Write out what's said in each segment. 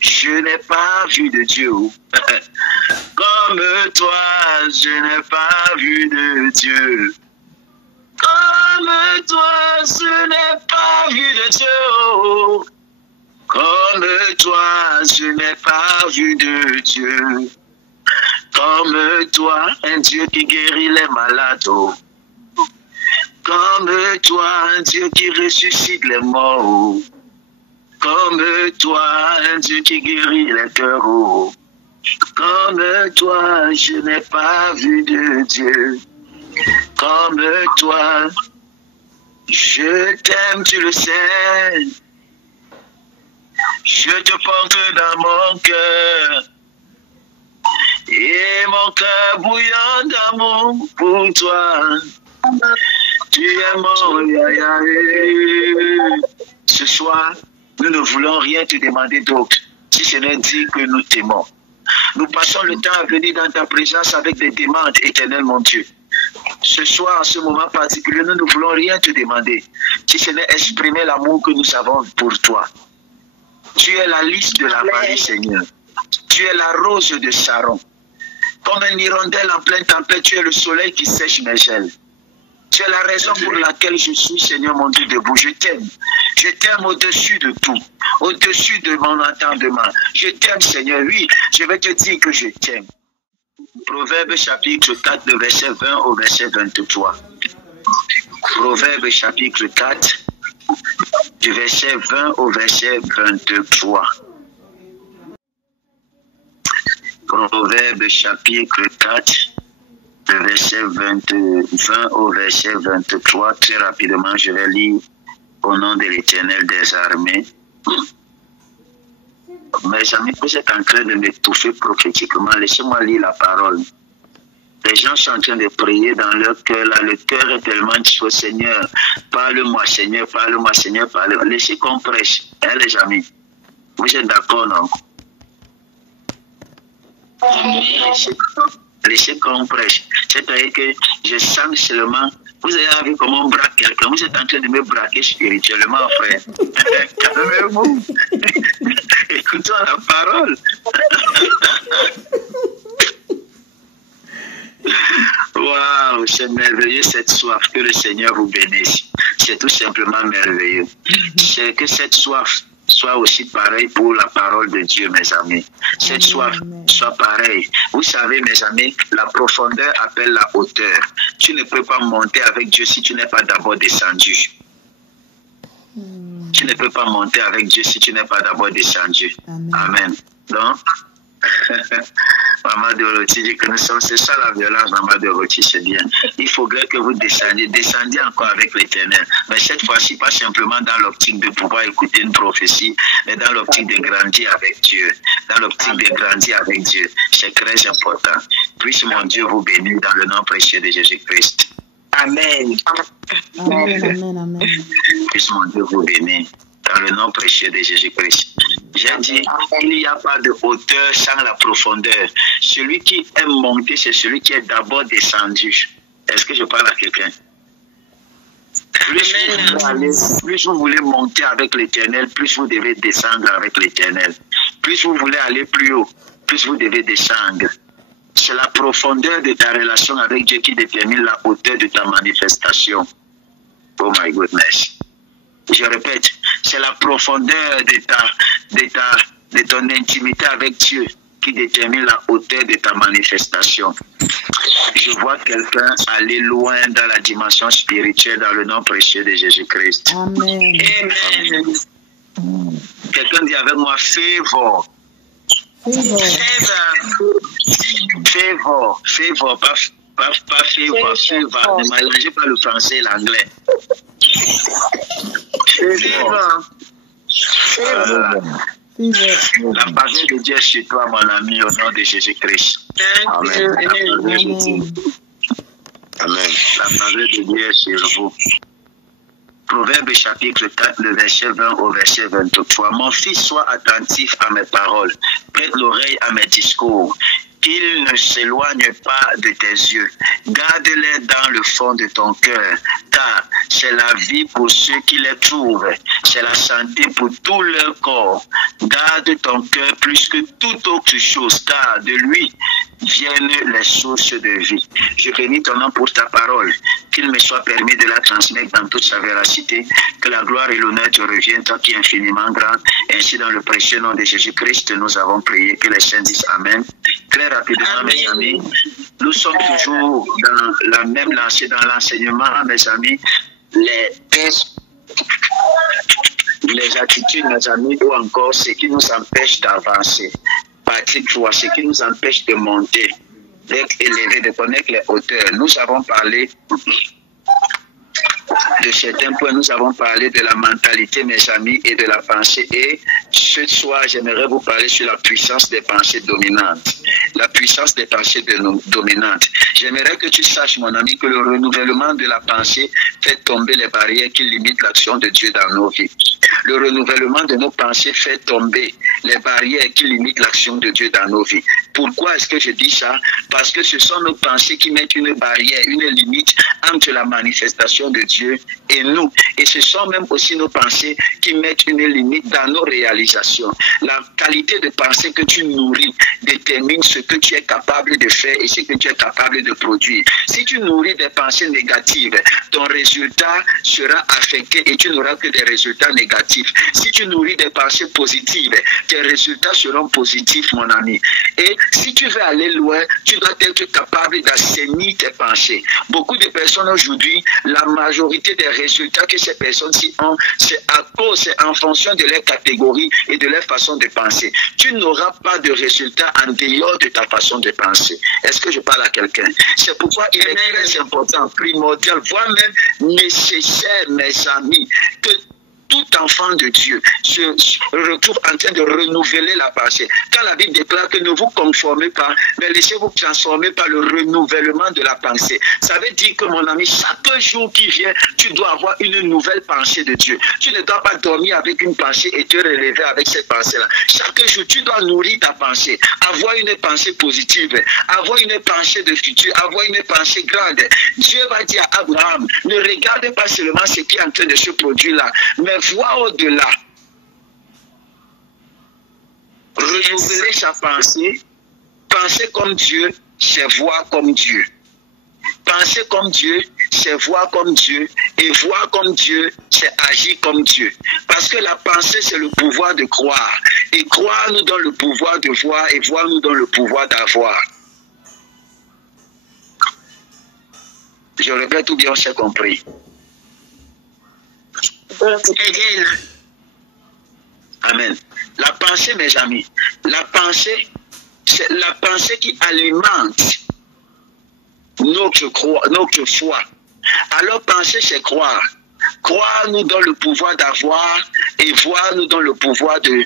je n'ai pas vu de Dieu. Comme toi, je n'ai pas vu de Dieu. Comme toi, je n'ai pas vu de Dieu. Comme toi, je n'ai pas vu de Dieu. Comme toi, un Dieu qui guérit les malades. Comme toi, un Dieu qui ressuscite les morts. Comme toi, un Dieu qui guérit les cœurs. Comme toi, je n'ai pas vu de Dieu. Comme toi, je t'aime, tu le sais. Je te porte dans mon cœur. Et mon cœur bouillant d'amour pour toi. Tu es mon Yahweh. Ce soir, nous ne voulons rien te demander d'autre, si ce n'est dire que nous t'aimons. Nous passons le temps à venir dans ta présence avec des demandes, éternel mon Dieu. Ce soir, en ce moment particulier, nous ne voulons rien te demander, si ce n'est exprimer l'amour que nous avons pour toi. Tu es la lys de la vallée, Seigneur. Tu es la rose de Sharon. Comme un hirondelle en pleine tempête, tu es le soleil qui sèche mes gels. Tu es la raison pour laquelle je suis, Seigneur mon Dieu, debout. Je t'aime. Je t'aime au-dessus de tout. Au-dessus de mon entendement. Je t'aime, Seigneur. Oui, je vais te dire que je t'aime. Proverbe chapitre 4, de verset 20 au verset 23. Proverbe chapitre 4, du verset 20 au verset 23. Proverbe chapitre 4, le verset 20 au verset 23. Très rapidement, je vais lire au nom de l'Éternel des armées. Mes amis, vous êtes en train de m'étouffer prophétiquement. Laissez-moi lire la parole. Les gens sont en train de prier dans leur cœur. Là, le cœur est tellement dit au Seigneur. Parle-moi, Seigneur, parle-moi, Seigneur, parle-moi. Laissez qu'on prêche, hein, les amis. Vous êtes d'accord, non? Laissez qu'on prêche. C'est-à-dire que je sens seulement. Vous avez vu comment on braque quelqu'un. Vous êtes en train de me braquer spirituellement, frère. Calmez-vous. Écoutons la parole. Waouh, c'est merveilleux cette soif. Que le Seigneur vous bénisse. C'est tout simplement merveilleux. C'est que cette soif soit aussi pareille pour la parole de Dieu, mes amis. Cette soif soit pareille. Vous savez, mes amis, la profondeur appelle la hauteur. Tu ne peux pas monter avec Dieu si tu n'es pas d'abord descendu. Tu ne peux pas monter avec Dieu si tu n'es pas d'abord descendu. Amen. Donc, Maman Dorothy dit que nous sommes, c'est ça la violence, Maman Dorothy, c'est bien. Il faudrait que vous descendiez encore avec l'Éternel. Mais cette fois-ci, pas simplement dans l'optique de pouvoir écouter une prophétie, mais dans l'optique de grandir avec Dieu. Dans l'optique de grandir avec Dieu. C'est très important. Puisse mon Dieu vous bénir dans le nom précieux de Jésus-Christ. Amen. Amen, amen, amen. Puisse mon Dieu vous bénir dans le nom précieux de Jésus-Christ. J'ai dit, il n'y a pas de hauteur sans la profondeur. Celui qui aime monter, c'est celui qui est d'abord descendu. Est-ce que je parle à quelqu'un? Plus vous voulez monter avec l'Éternel, plus vous devez descendre avec l'Éternel. Plus vous voulez aller plus haut, plus vous devez descendre. C'est la profondeur de ta relation avec Dieu qui détermine la hauteur de ta manifestation. Oh my goodness. Je répète, c'est la profondeur de ton intimité avec Dieu qui détermine la hauteur de ta manifestation. Je vois quelqu'un aller loin dans la dimension spirituelle dans le nom précieux de Jésus-Christ. Amen. Amen. Quelqu'un dit avec moi, favor. Favor, pas favor. Ne mélangez pas le français et l'anglais. La faveur de Dieu est sur toi, mon ami, au nom de Jésus-Christ. Amen. La faveur de Dieu. Amen. La faveur de Dieu est sur vous. Proverbe chapitre 4, le verset 20 au verset 23. Mon fils, sois attentif à mes paroles. Prête l'oreille à mes discours. qu'ils ne s'éloignent pas de tes yeux. Garde-les dans le fond de ton cœur, car c'est la vie pour ceux qui les trouvent. C'est la santé pour tout leur corps. Garde ton cœur plus que toute autre chose, car de lui viennent les sources de vie. Je bénis ton nom pour ta parole, qu'il me soit permis de la transmettre dans toute sa véracité, que la gloire et l'honneur te reviennent, toi qui es infiniment grand. Ainsi, dans le précieux nom de Jésus-Christ, nous avons prié, que les saints disent Amen. Très rapidement, mes amis, nous sommes toujours dans la même lancée, dans l'enseignement, mes amis, les attitudes, mes amis, ou encore ce qui nous empêche d'avancer. Partie 3, ce qui nous empêche de monter, d'être élevé, de connaître les hauteurs. Nous avons parlé de certains points, nous avons parlé de la mentalité, mes amis, et de la pensée. Et ce soir, j'aimerais vous parler sur la puissance des pensées dominantes. La puissance des pensées dominantes. J'aimerais que tu saches, mon ami, que le renouvellement de la pensée fait tomber les barrières qui limitent l'action de Dieu dans nos vies. Le renouvellement de nos pensées fait tomber les barrières qui limitent l'action de Dieu dans nos vies. Pourquoi est-ce que je dis ça? Parce que ce sont nos pensées qui mettent une barrière, une limite entre la manifestation de Dieu et nous. Et ce sont même aussi nos pensées qui mettent une limite dans nos réalisations. La qualité de pensée que tu nourris détermine ce que tu es capable de faire et ce que tu es capable de produire. Si tu nourris des pensées négatives, ton résultat sera affecté et tu n'auras que des résultats négatifs. Si tu nourris des pensées positives, tes résultats seront positifs, mon ami. Et si tu veux aller loin, tu dois être capable d'assainir tes pensées. Beaucoup de personnes aujourd'hui, la majorité des résultats que ces personnes-ci ont, c'est en fonction de leur catégorie et de leur façon de penser. Tu n'auras pas de résultats en dehors de ta façon de penser. Est-ce que je parle à quelqu'un? C'est pourquoi il est très important, primordial, voire même nécessaire, mes amis, que tout enfant de Dieu se retrouve en train de renouveler la pensée. Quand la Bible déclare que ne vous conformez pas, mais laissez-vous transformer par le renouvellement de la pensée. Ça veut dire que, mon ami, chaque jour qui vient, tu dois avoir une nouvelle pensée de Dieu. Tu ne dois pas dormir avec une pensée et te relever avec cette pensée-là. Chaque jour, tu dois nourrir ta pensée, avoir une pensée positive, avoir une pensée de futur, avoir une pensée grande. Dieu va dire à Abraham, ne regarde pas seulement ce qui est en train de se produire là, mais vois au-delà. Renouveler sa pensée. Penser comme Dieu, c'est voir comme Dieu. Penser comme Dieu, c'est voir comme Dieu. Et voir comme Dieu, c'est agir comme Dieu. Parce que la pensée, c'est le pouvoir de croire. Et croire nous donne le pouvoir de voir, et voir nous donne le pouvoir d'avoir. Je répète ou bien on s'est compris. Amen. La pensée, mes amis, la pensée, c'est la pensée qui alimente notre foi. Alors penser, c'est croire. Croire nous donne le pouvoir d'avoir et voir nous donne le pouvoir de...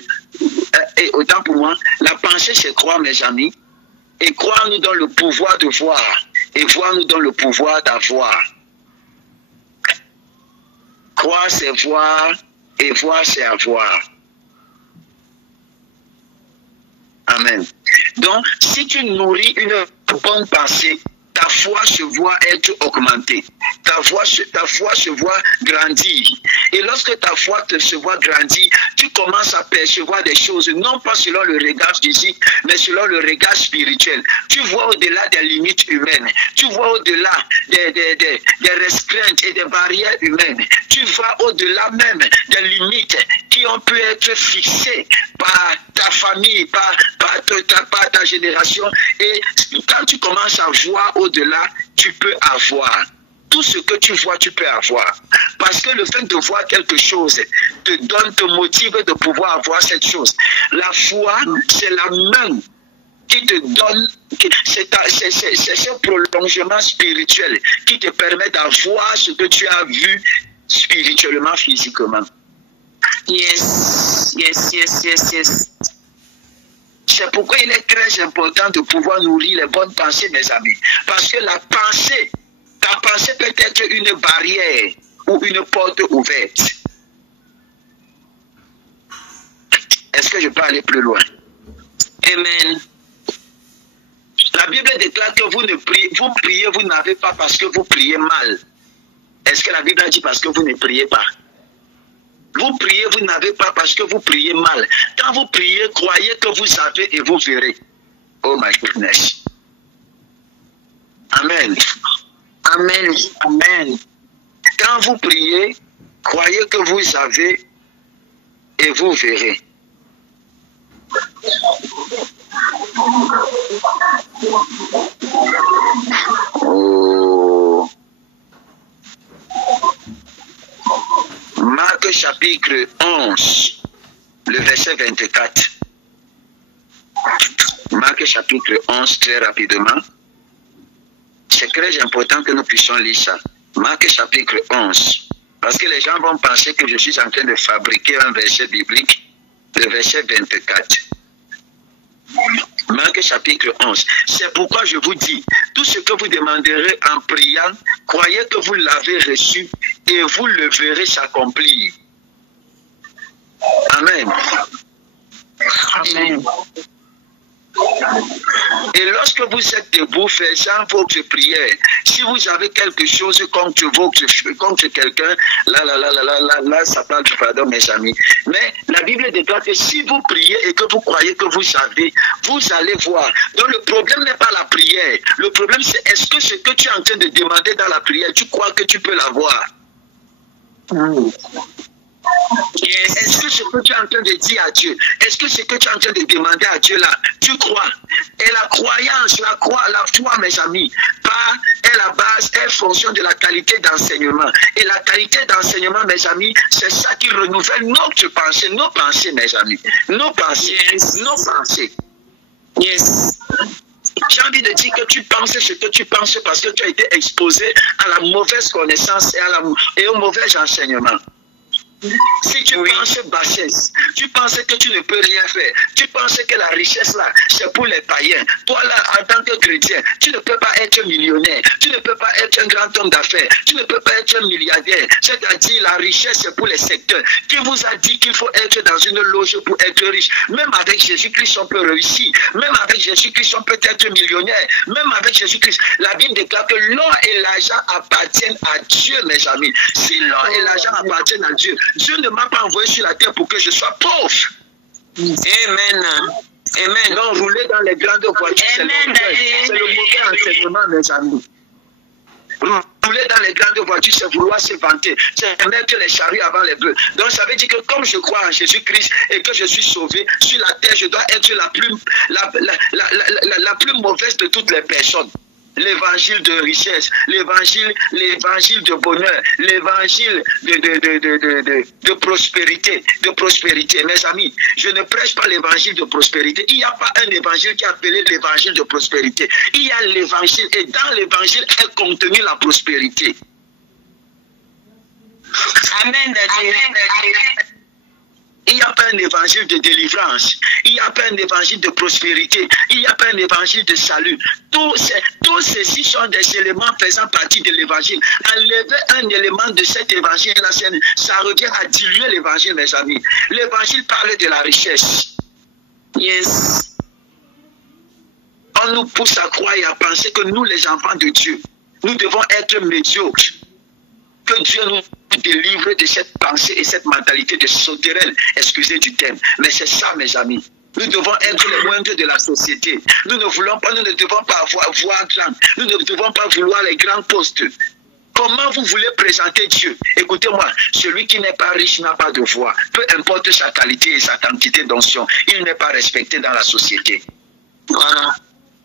Et autant pour moi, la pensée, c'est croire, mes amis, et croire nous donne le pouvoir de voir et voir nous donne le pouvoir d'avoir. Croire, c'est voir, et voir, c'est avoir. Amen. Donc, si tu nourris une bonne pensée, ta foi se voit être augmentée. Ta foi se voit grandir. Et lorsque ta foi se voit grandir, tu commences à percevoir des choses, non pas selon le regard physique, mais selon le regard spirituel. Tu vois au-delà des limites humaines. Tu vois au-delà des restreintes et des barrières humaines. Tu vois au-delà même des limites qui ont pu être fixées par ta famille, par ta génération. Et quand tu commences à voir au-delà, tu peux avoir. Tout ce que tu vois, tu peux avoir. Parce que le fait de voir quelque chose te motive de pouvoir avoir cette chose. La foi, c'est la main qui te donne, c'est ce prolongement spirituel qui te permet d'avoir ce que tu as vu spirituellement, physiquement. Yes. C'est pourquoi il est très important de pouvoir nourrir les bonnes pensées, mes amis. Parce que ta pensée peut être une barrière ou une porte ouverte. Est-ce que je peux aller plus loin? Amen. La Bible déclare que vous priez, vous n'avez pas parce que vous priez mal. Est-ce que la Bible dit parce que vous ne priez pas? Vous priez, vous n'avez pas parce que vous priez mal. Quand vous priez, croyez que vous savez et vous verrez. Oh my goodness. Amen. Amen. Amen. Quand vous priez, croyez que vous savez et vous verrez. Oh. Marc chapitre 11, le verset 24. Marc chapitre 11, très rapidement. C'est très important que nous puissions lire ça. Marc chapitre 11. Parce que les gens vont penser que je suis en train de fabriquer un verset biblique. Le verset 24. Marc chapitre 11. C'est pourquoi je vous dis, tout ce que vous demanderez en priant, croyez que vous l'avez reçu et vous le verrez s'accomplir. Amen. Amen. Et lorsque vous êtes debout, faisant votre prière, si vous avez quelque chose contre quelqu'un, là, ça parle du pardon, mes amis. Mais la Bible déclare que si vous priez et que vous croyez que vous savez, vous allez voir. Donc le problème n'est pas la prière. Le problème c'est est-ce que ce que tu es en train de demander dans la prière, tu crois que tu peux l'avoir? Est-ce que ce que tu es en train de dire à Dieu, est-ce que ce que tu es en train de demander à Dieu là, tu crois? Et la croyance, la foi, mes amis, est la base, est fonction de la qualité d'enseignement. Et la qualité d'enseignement, mes amis, c'est ça qui renouvelle nos pensées, mes amis. Nos pensées, nos pensées. Yes. J'ai envie de dire que tu penses ce que tu penses parce que tu as été exposé à la mauvaise connaissance et au mauvais enseignement. Si tu penses bassesse, tu penses que tu ne peux rien faire, tu penses que la richesse là, c'est pour les païens. Toi là, en tant que chrétien, tu ne peux pas être millionnaire, tu ne peux pas être un grand homme d'affaires, tu ne peux pas être un milliardaire. C'est-à-dire la richesse c'est pour les secteurs. Qui vous a dit qu'il faut être dans une loge pour être riche? Même avec Jésus-Christ on peut réussir, même avec Jésus-Christ on peut être millionnaire, même avec Jésus-Christ. La Bible déclare que l'or et l'argent appartiennent à Dieu, mes amis. Si l'or et l'argent appartiennent à Dieu, Dieu ne m'a pas envoyé sur la terre pour que je sois pauvre. Amen. Amen. Non, rouler dans les grandes voitures, c'est le mauvais enseignement, mes amis. Rouler dans les grandes voitures, c'est vouloir se vanter. C'est mettre les charrues avant les bœufs. Donc ça veut dire que comme je crois en Jésus-Christ et que je suis sauvé, sur la terre, je dois être la plus mauvaise de toutes les personnes. L'évangile de richesse, l'évangile de bonheur, l'évangile de prospérité. Mes amis, je ne prêche pas l'évangile de prospérité. Il n'y a pas un évangile qui est appelé l'évangile de prospérité. Il y a l'évangile et dans l'évangile est contenue la prospérité. Amen. Il n'y a pas un évangile de délivrance, il n'y a pas un évangile de prospérité, il n'y a pas un évangile de salut. Tous ceci sont des éléments faisant partie de l'évangile. Enlever un élément de cet évangile-là, ça revient à diluer l'évangile, mes amis. L'évangile parle de la richesse. Yes. On nous pousse à croire et à penser que nous, les enfants de Dieu, nous devons être médiocres. Que Dieu nous délivre de cette pensée et cette mentalité de sauterelle, excusez du terme. Mais c'est ça, mes amis. Nous devons être les moindres de la société. Nous ne devons pas voir grand. Nous ne devons pas vouloir les grands postes. Comment vous voulez présenter Dieu? Écoutez-moi, celui qui n'est pas riche n'a pas de voix. Peu importe sa qualité et sa quantité d'onction, il n'est pas respecté dans la société. Voilà,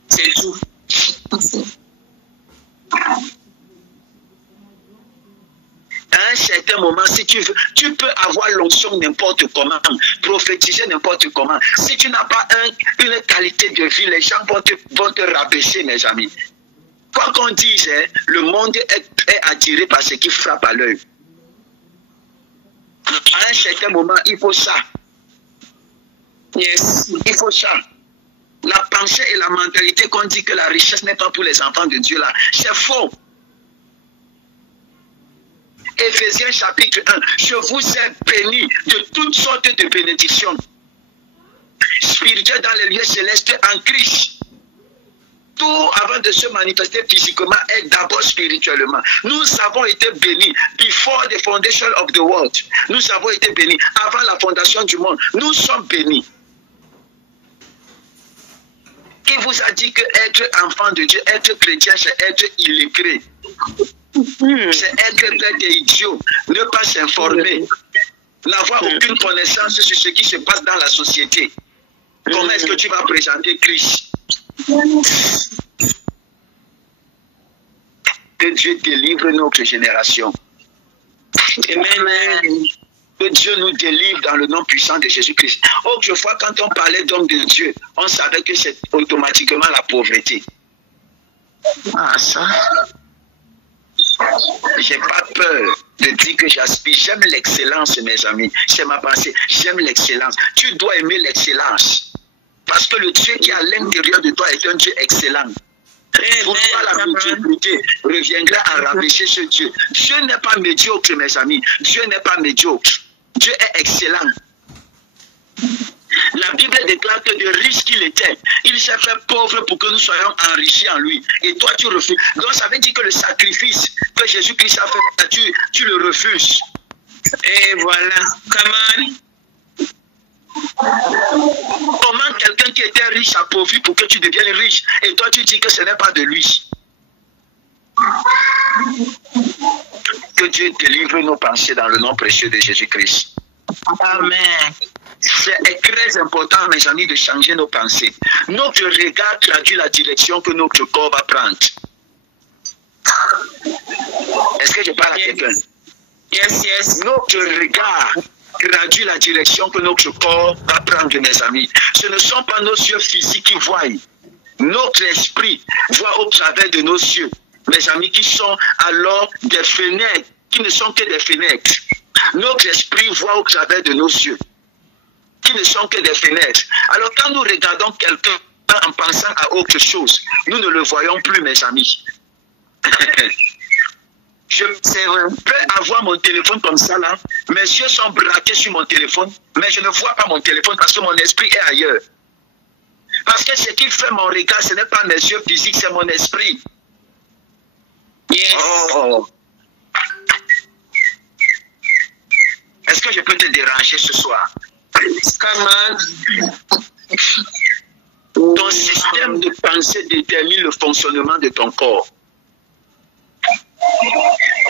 c'est tout. À un certain moment, si tu veux, tu peux avoir l'onction n'importe comment, prophétiser n'importe comment. Si tu n'as pas une qualité de vie, les gens vont te rabaisser, mes amis. Quoi qu'on dise, le monde est attiré par ce qui frappe à l'œil. À un certain moment, il faut ça. Yes, il faut ça. La pensée et la mentalité qu'on dit que la richesse n'est pas pour les enfants de Dieu là, c'est faux. Éphésiens chapitre 1, je vous ai béni de toutes sortes de bénédictions spirituelles dans les lieux célestes en Christ. tout avant de se manifester physiquement est d'abord spirituellement. Nous avons été bénis before the foundation of the world. Nous avons été bénis avant la fondation du monde. Nous sommes bénis. Qui vous a dit que être enfant de Dieu, être chrétien, c'est être illettré? C'est être bête et idiot, ne pas s'informer, n'avoir aucune connaissance sur ce qui se passe dans la société. Comment est-ce que tu vas présenter Christ? Que Dieu délivre notre génération. Amen. Que Dieu nous délivre dans le nom puissant de Jésus-Christ. Autrefois, quand on parlait d'homme de Dieu, on savait que c'est automatiquement la pauvreté. Ah, ça. J'ai pas peur de dire que j'aspire. J'aime l'excellence, mes amis. C'est ma pensée. J'aime l'excellence. Tu dois aimer l'excellence. Parce que le Dieu qui est à l'intérieur de toi est un Dieu excellent. Vouloir la médiocrité reviendra à rabaisser ce Dieu. Dieu n'est pas médiocre, mes amis. Dieu n'est pas médiocre. Dieu est excellent. La Bible déclare que de riche qu'il était, il s'est fait pauvre pour que nous soyons enrichis en lui. Et toi, tu refuses. Donc, ça veut dire que le sacrifice que Jésus-Christ a fait, tu le refuses. Et voilà. Comment quelqu'un qui était riche appauvri pour que tu deviennes riche, et toi, tu dis que ce n'est pas de lui. Que Dieu délivre nos pensées dans le nom précieux de Jésus-Christ. Amen. C'est très important, mes amis, de changer nos pensées. Notre regard traduit la direction que notre corps va prendre. Est-ce que je parle à quelqu'un? Yes. Notre regard traduit la direction que notre corps va prendre, mes amis. Ce ne sont pas nos yeux physiques qui voient. Notre esprit voit au travers de nos yeux, mes amis, qui sont alors des fenêtres, qui ne sont que des fenêtres. Notre esprit voit au travers de nos yeux, qui ne sont que des fenêtres. Alors quand nous regardons quelqu'un en pensant à autre chose, nous ne le voyons plus, mes amis. Je peux avoir mon téléphone comme ça là, mes yeux sont braqués sur mon téléphone, mais je ne vois pas mon téléphone parce que mon esprit est ailleurs. Parce que ce qui fait mon regard, ce n'est pas mes yeux physiques, c'est mon esprit. Yes. Oh. Est-ce que je peux te déranger ce soir? Ton système de pensée détermine le fonctionnement de ton corps.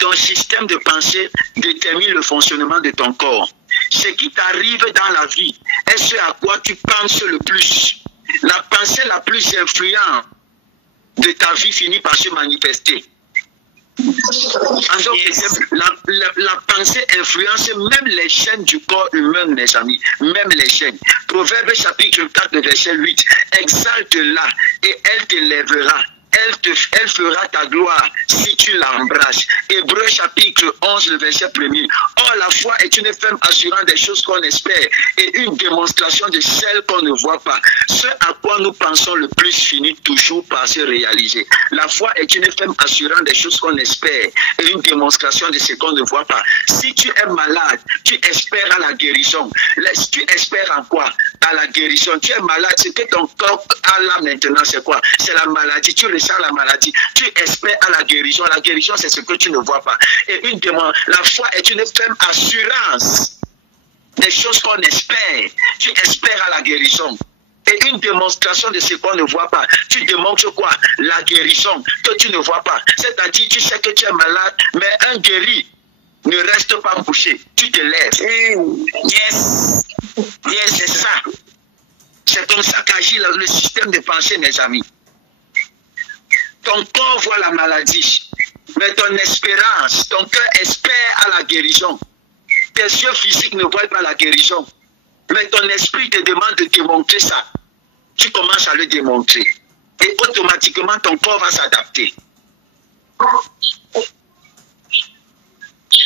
Ton système de pensée détermine le fonctionnement de ton corps. Ce qui t'arrive dans la vie est ce à quoi tu penses le plus. La pensée la plus influente de ta vie finit par se manifester. La pensée influence même les chaînes du corps humain, mes amis. Même les chaînes. Proverbe chapitre 4, verset 8. Exalte-la et elle t'élèvera. Elle fera ta gloire si tu l'embrasses. Hébreux chapitre 11, le verset 1er. Or, la foi est une ferme assurance des choses qu'on espère et une démonstration de celles qu'on ne voit pas. Ce à quoi nous pensons le plus finit toujours par se réaliser. La foi est une ferme assurance des choses qu'on espère et une démonstration de ce qu'on ne voit pas. Si tu es malade, tu espères à la guérison. Tu espères en quoi? À la guérison. Tu es malade, ce que ton corps a là maintenant, c'est quoi? C'est la maladie. Tu ressens la maladie. Tu espères à la guérison. La guérison, c'est ce que tu ne vois pas. Et la foi est une ferme assurance des choses qu'on espère. Tu espères à la guérison. Et une démonstration de ce qu'on ne voit pas. Tu démontres quoi? La guérison que tu ne vois pas. C'est-à-dire, tu sais que tu es malade, mais un guéri ne reste pas couché. Tu te lèves. Yes, c'est ça. C'est comme ça qu'agit le système de pensée, mes amis. Ton corps voit la maladie, mais ton espérance, ton cœur espère à la guérison. Tes yeux physiques ne voient pas la guérison, mais ton esprit te demande de démontrer ça. Tu commences à le démontrer. Et automatiquement, ton corps va s'adapter.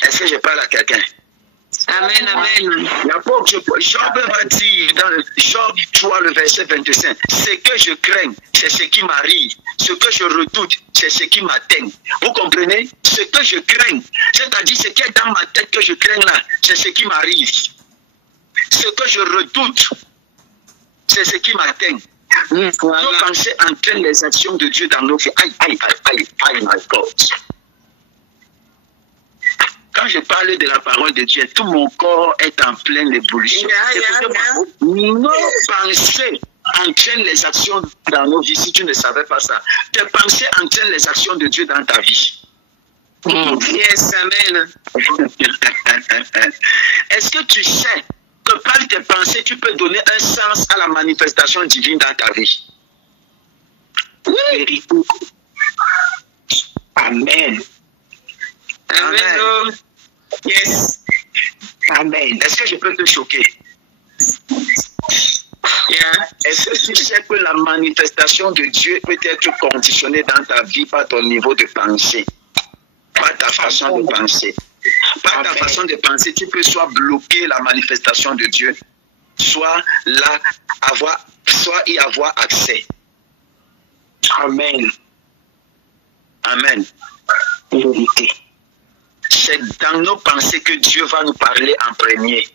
Est-ce que je parle à quelqu'un? Amen, amen. Job va dire dans le Job 3, le verset 25, ce que je crains, c'est ce qui m'arrive. Ce que je redoute, c'est ce qui m'atteint. Vous comprenez? Ce que je crains, c'est-à-dire ce qui est dans ma tête que je crains là, c'est ce qui m'arrive. Ce que je redoute, c'est ce qui m'atteint. Nos pensées entraînent les actions de Dieu dans nos vies. Aïe, my God. Quand je parle de la parole de Dieu, tout mon corps est en pleine ébullition. Nos pensées entraînent les actions dans nos vies. Si tu ne savais pas ça, tes pensées entraînent les actions de Dieu dans ta vie. Yes, amen. Est-ce que tu sais que par tes pensées, tu peux donner un sens à la manifestation divine dans ta vie? Oui. Amen. Amen. Yes. Amen. Est-ce que je peux te choquer? Yeah. Est-ce que tu sais que la manifestation de Dieu peut être conditionnée dans ta vie par ton niveau de pensée, par ta façon de penser? Par ta façon de penser, tu peux soit bloquer la manifestation de Dieu, soit y avoir accès. Amen. Amen. C'est dans nos pensées que Dieu va nous parler en premier.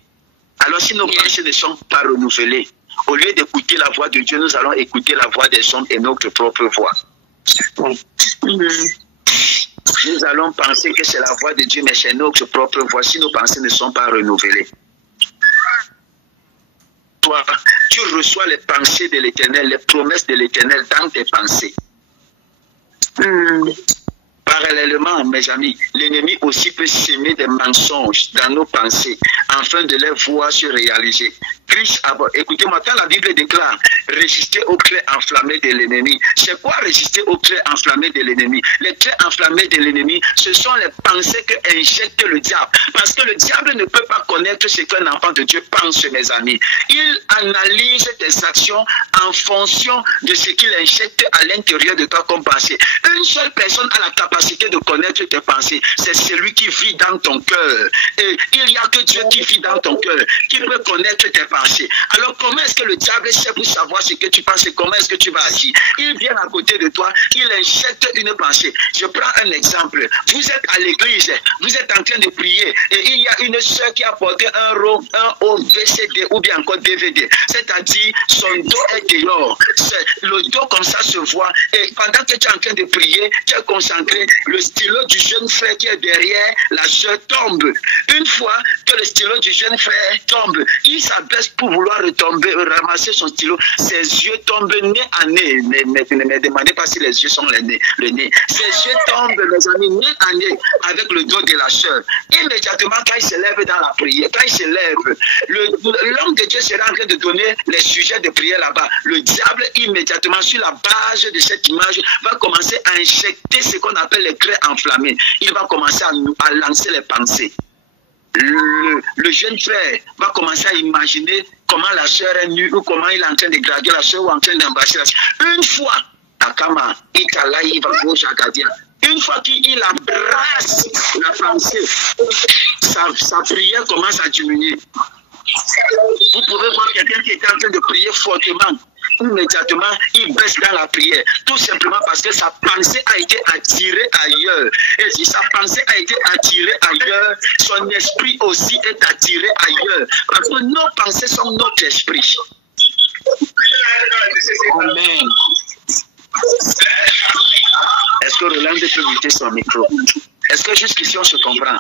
Alors si nos pensées ne sont pas renouvelées, au lieu d'écouter la voix de Dieu, nous allons écouter la voix des hommes et notre propre voix. Nous allons penser que c'est la voix de Dieu, mais c'est notre propre voix si nos pensées ne sont pas renouvelées. Toi, tu reçois les pensées de l'Éternel, les promesses de l'Éternel dans tes pensées. Parallèlement, mes amis, l'ennemi aussi peut s'aimer des mensonges dans nos pensées afin de les voir se réaliser. Écoutez-moi, quand la Bible déclare résister aux traits enflammés de l'ennemi, c'est quoi résister aux traits enflammés de l'ennemi? Les traits enflammés de l'ennemi, ce sont les pensées que injecte le diable. Parce que le diable ne peut pas connaître ce qu'un enfant de Dieu pense, mes amis. Il analyse tes actions en fonction de ce qu'il injecte à l'intérieur de toi comme pensée. Une seule personne a la capacité de connaître tes pensées, c'est celui qui vit dans ton cœur. Et il n'y a que Dieu qui vit dans ton cœur, qui peut connaître tes pensées. Alors comment est-ce que le diable sait pour savoir ce que tu penses et comment est-ce que tu vas agir? Il vient à côté de toi, il injecte une pensée. Je prends un exemple. Vous êtes à l'église, vous êtes en train de prier et il y a une soeur qui a porté un OVCD ou bien encore DVD. C'est-à-dire son dos est dehors. Le dos comme ça se voit et pendant que tu es en train de prier, tu es concentré, le stylo du jeune frère qui est derrière la soeur tombe. Une fois que le stylo du jeune frère tombe, il s'abaisse pour vouloir retomber, ramasser son stylo. Ses yeux tombent nez à nez. Ne me demandez pas si les yeux sont le nez. Ses yeux tombent, mes amis, nez à nez avec le dos de la soeur. Immédiatement, quand il se lève dans la prière, quand il se lève, l'homme de Dieu sera en train de donner les sujets de prière là-bas. Le diable, immédiatement, sur la base de cette image, va commencer à injecter ce qu'on appelle les traits enflammés. Il va commencer à lancer les pensées. Le jeune frère va commencer à imaginer comment la soeur est nue ou comment il est en train de draguer la soeur ou en train d'embrasser la soeur. Une fois, une fois qu'il embrasse la pensée, sa prière commence à diminuer. Vous pouvez voir quelqu'un qui est en train de prier fortement. Immédiatement, il baisse dans la prière. Tout simplement parce que sa pensée a été attirée ailleurs. Et si sa pensée a été attirée ailleurs, son esprit aussi est attiré ailleurs. Parce que nos pensées sont notre esprit. Amen. Est-ce que Roland peut muter son micro? Est-ce que jusqu'ici on se comprend?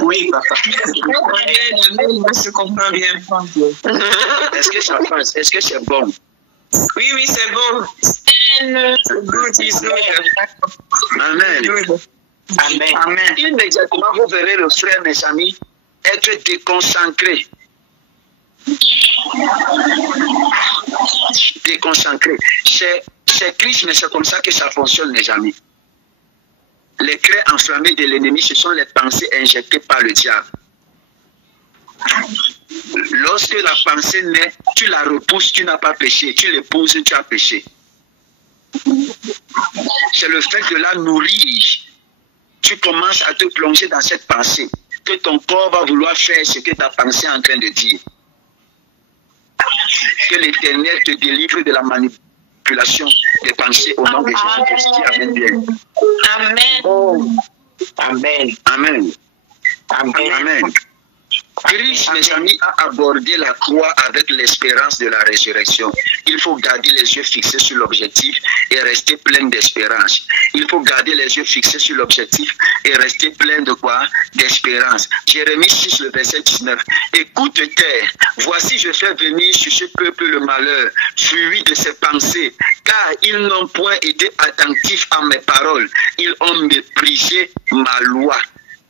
Oui, papa. Amen, je comprends bien. Est-ce que ça passe? Est-ce que c'est bon? Oui, c'est bon. Amen. Amen. Immédiatement, vous verrez le frère, mes amis, être déconcentré. Déconcentré. C'est triste, mais c'est comme ça que ça fonctionne, mes amis. Les traits enflammés de l'ennemi, ce sont les pensées injectées par le diable. Lorsque la pensée naît, tu la repousses, tu n'as pas péché. Tu l'épouses, tu as péché. C'est le fait de la nourrir. Tu commences à te plonger dans cette pensée. Que ton corps va vouloir faire ce que ta pensée est en train de dire. Que l'Éternel te délivre de la manipulation des pensées au nom de Jésus-Christ. Amen. Bien. Amen. Oh. Amen. Amen. Amen. Amen. Christ, mes amis, a abordé la croix avec l'espérance de la résurrection. Il faut garder les yeux fixés sur l'objectif et rester plein d'espérance. Il faut garder les yeux fixés sur l'objectif et rester plein de quoi? D'espérance. Jérémie 6, le verset 19. Écoute terre, voici je fais venir sur ce peuple le malheur, fruit de ses pensées, car ils n'ont point été attentifs à mes paroles. Ils ont méprisé ma loi.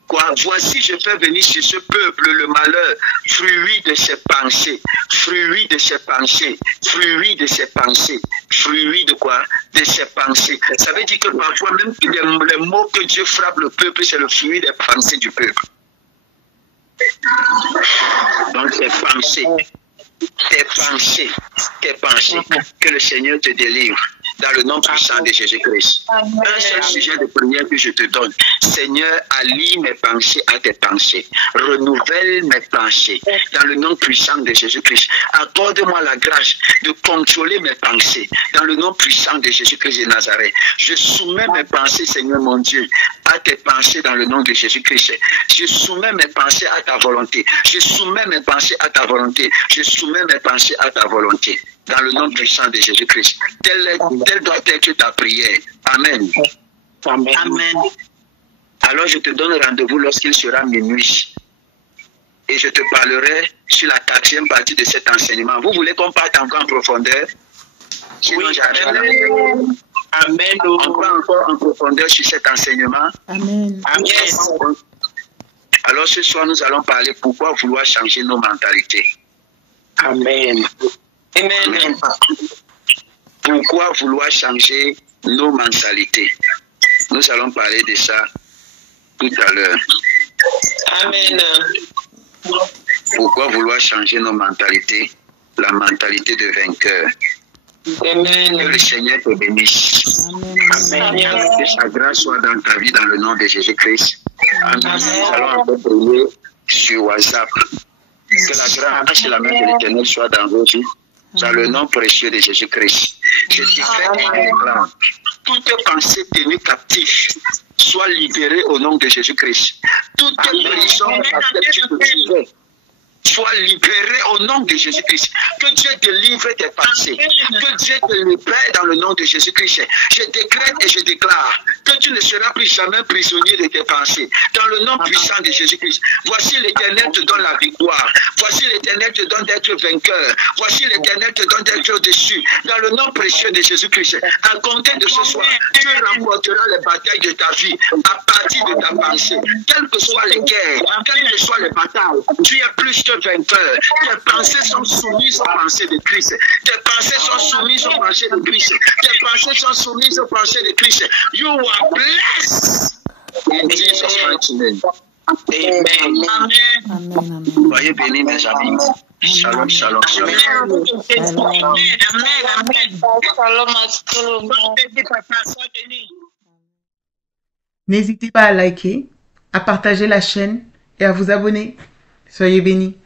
Quoi? Voici, je fais venir sur ce peuple le malheur, fruit de ses pensées, fruit de ses pensées, fruit de ses pensées, fruit de quoi? De ses pensées. Ça veut dire que parfois, même les mots que Dieu frappe le peuple, c'est le fruit des pensées du peuple. Donc, tes pensées, que le Seigneur te délivre. Dans le nom puissant de Jésus-Christ. Un seul sujet de prière que je te donne. Seigneur, allie mes pensées à tes pensées. Renouvelle mes pensées. Dans le nom puissant de Jésus-Christ. Accorde-moi la grâce de contrôler mes pensées. Dans le nom puissant de Jésus-Christ de Nazareth. Je soumets mes pensées, Seigneur mon Dieu, à tes pensées dans le nom de Jésus-Christ. Je soumets mes pensées à ta volonté. Je soumets mes pensées à ta volonté. Je soumets mes pensées à ta volonté. Dans le nom puissant de Jésus-Christ. Telle doit être ta prière. Amen. Amen. Alors je te donne rendez-vous lorsqu'il sera minuit. Et je te parlerai sur la 4e partie de cet enseignement. Vous voulez qu'on parte encore en profondeur? Sinon, j'arrête. Amen. On va encore en profondeur sur cet enseignement. Amen. Yes. Alors ce soir, nous allons parler pourquoi vouloir changer nos mentalités. Amen. Amen. Pourquoi vouloir changer nos mentalités? Nous allons parler de ça tout à l'heure. Amen. Pourquoi vouloir changer nos mentalités? La mentalité de vainqueur. Amen. Que le Seigneur te bénisse. Amen. Que sa grâce soit dans ta vie dans le nom de Jésus-Christ. Amen. Nous allons encore prier sur WhatsApp. Que la grâce et la main de l'Éternel soit dans vos vies. Dans le nom précieux de Jésus-Christ. Je décrète et déclare. Toute pensée tenue captive soit libérée au nom de Jésus-Christ. Toute prison dans laquelle tu te trouvais soit libérée au nom de Jésus-Christ. Que Dieu délivre tes pensées. Que Dieu te libère dans le nom de Jésus-Christ. Je décrète et je déclare que tu ne seras plus jamais prisonnier de tes pensées. Dans le nom puissant de Jésus-Christ. Voici l'Éternel te donne la victoire. Voici l'Éternel te donne d'être vainqueur. Voici l'Éternel te donne d'être au-dessus. Dans le nom précieux de Jésus-Christ. À compter de ce soir, tu remporteras les batailles de ta vie à partir de ta pensée. Quelles que soient les guerres, quelles que soient les batailles, tu es plus que vainqueur. Tes pensées sont soumises aux pensées de Christ. Tes pensées sont soumises aux pensées de Christ. Tes pensées sont soumises aux pensées de Christ. You are blessed in Jesus' mighty name. Amen. Amen. Soyez bénis, mes amis. Shalom, shalom, shalom. N'hésitez pas à liker, à partager la chaîne et à vous abonner. Soyez bénis.